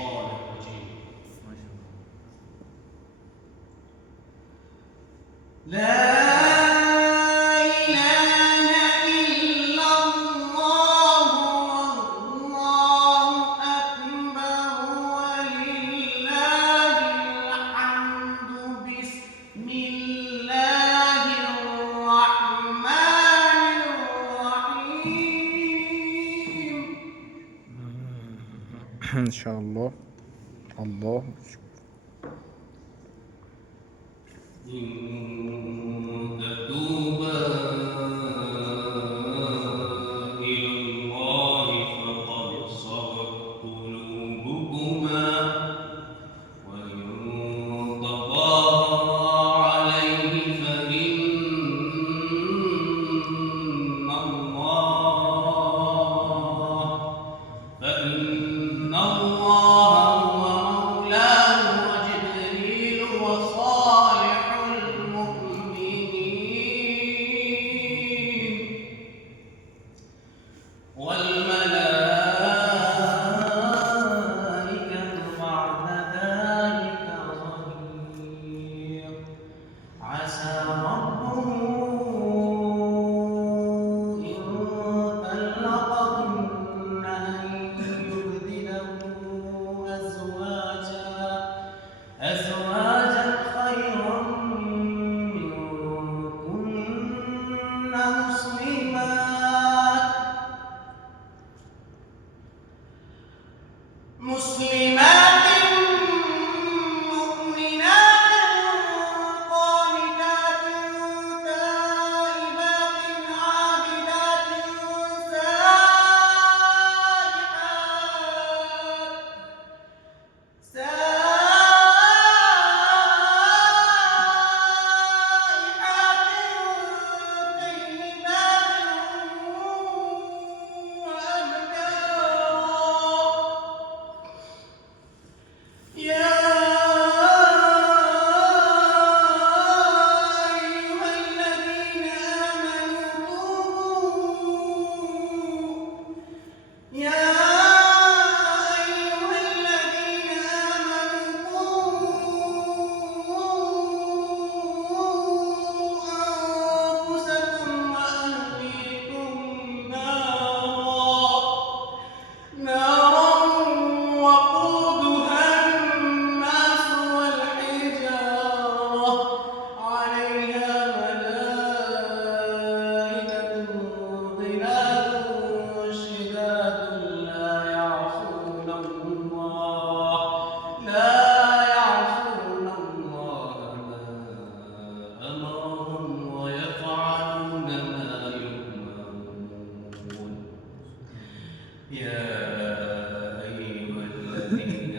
الشيطان الرجيم. لا إله إلا الله والله أكبر ولله الحمد. بسم الله الرحمن الرحيم. إن شاء الله. الله إن تتوبا إلى الله فقد صغت قلوبكما وإن تظاهرا عليه فإن الله هو مولاه وجبريل وصالح المؤمنين والملائكة بعد ذلك ظهير. عسى ربه إن طلقكن أن يبدله أزواجا خيرا منكن مسلمات مؤمنات قانتات تائبات عابدات سائحات طيبات وأبكارا. يا أيها الذين آمنوا قوا أنفسكم وأهليكم نارا وقودها الناس والحجارة عليها ملائكة غلاظ شداد لا يعصون الله ما أمرهم ويفعلون ما يؤمرون. يا أيها الذين